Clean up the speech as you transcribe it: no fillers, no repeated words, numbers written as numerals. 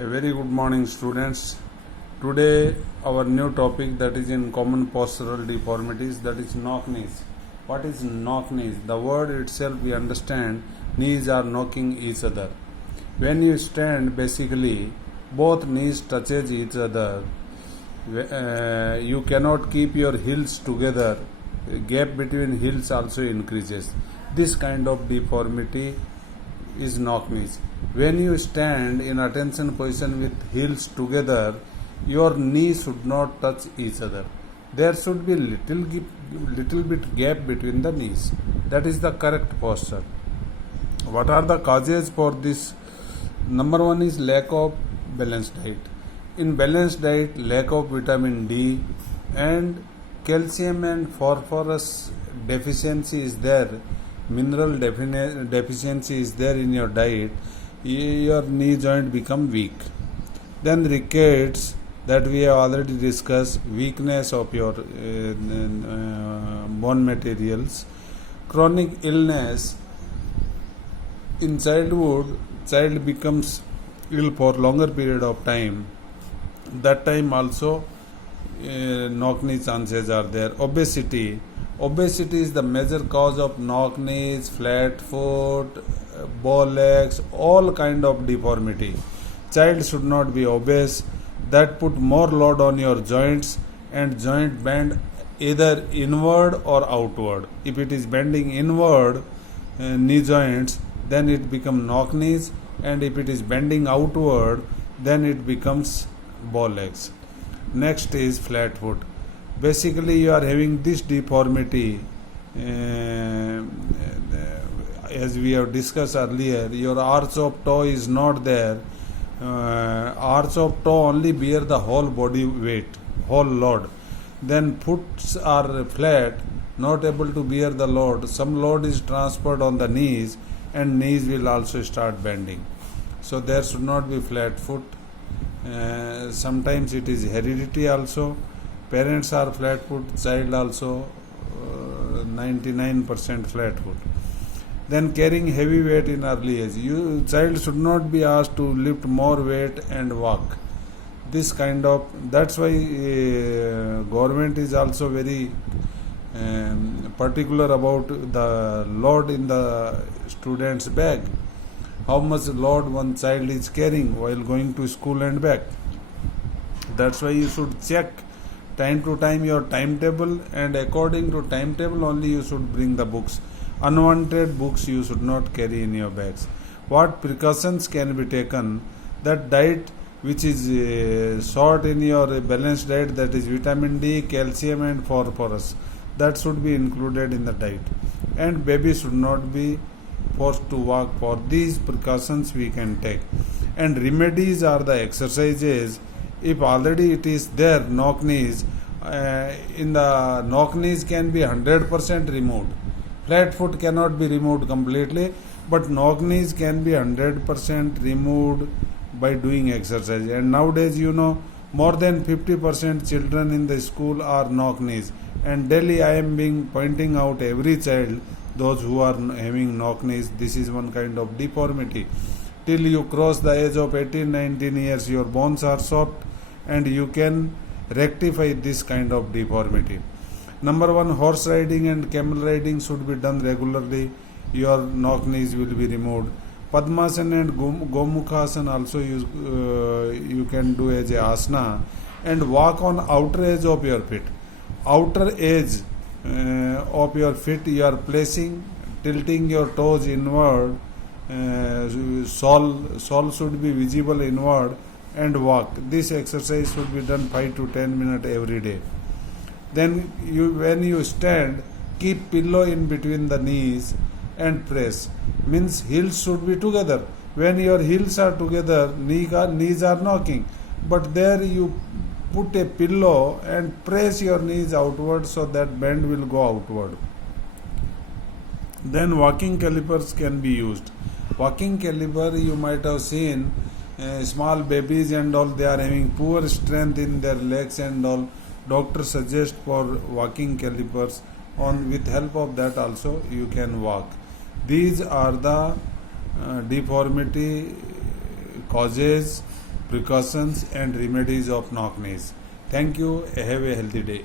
A very good morning, students. Today, our new topic that is in common postural deformities, that is knock knees. What is knock knees? The word itself we understand, knees are knocking each other. When you stand, basically both knees touches each other. You cannot keep your heels together. Gap between heels also increases. This kind of deformity is knock knees. When you stand in attention position with heels together, your knees should not touch each other. There should be little bit gap between the knees. That is the correct posture. What are the causes for this? Number one is lack of balanced diet. In balanced diet, lack of vitamin D and calcium and phosphorus deficiency is there. Mineral deficiency is there in your diet. Your knee joint become weak. Then rickets, that we have already discussed, weakness of your bone materials. Chronic illness, in childhood, child becomes ill for longer period of time. That time also knock knee chances are there. Obesity is the major cause of knock knees, flat foot, bow legs, all kind of deformity. Child should not be obese. That put more load on your joints and joint bend either inward or outward. If it is bending inward, knee joints, then it becomes knock knees, and if it is bending outward, then it becomes bow legs. Next is flat foot. Basically, you are having this deformity. As we have discussed earlier, your arch of toe is not there. Arch of toe only bear the whole body weight, whole load. Then foots are flat, not able to bear the load. Some load is transferred on the knees, and knees will also start bending. So there should not be flat foot. Sometimes it is heredity also. Parents are flat foot, child also 99% flat foot. Then carrying heavy weight in early age. Child should not be asked to lift more weight and walk. This kind of, that's why government is also very particular about the load in the student's bag. How much load one child is carrying while going to school and back. That's why you should check time to time your timetable, and according to timetable only you should bring the books. Unwanted books you should not carry in your bags. What precautions can be taken? That diet which is short in your balanced diet, that is vitamin D, calcium and phosphorus, that should be included in the diet. And baby should not be forced to walk. For these precautions we can take. And remedies are the exercises. If already it is there, knock knees, in the knock knees can be 100% removed. Flat foot cannot be removed completely, but knock knees can be 100% removed by doing exercise. And nowadays, more than 50% children in the school are knock knees. And daily I am pointing out every child, those who are having knock knees, this is one kind of deformity. Till you cross the age of 18-19 years, your bones are soft, and you can rectify this kind of deformity. Number one, horse riding and camel riding should be done regularly. Your knock knees will be removed. Padmasana and Gomukhasana also you can do as a asana, and walk on outer edge of your feet. Outer edge of your feet you are placing, tilting your toes inward. Sole should be visible inward, and walk. This exercise should be done 5 to 10 minutes every day. Then when you stand, keep pillow in between the knees and press. Means heels should be together. When your heels are together, knees are knocking. But there you put a pillow and press your knees outward, so that bend will go outward. Then walking calipers can be used. Walking caliper, you might have seen small babies and all, they are having poor strength in their legs and all. Doctor suggests for walking calipers. With help of that also you can walk. These are the deformity causes precautions and remedies of knock knees. Thank you. Have a healthy day.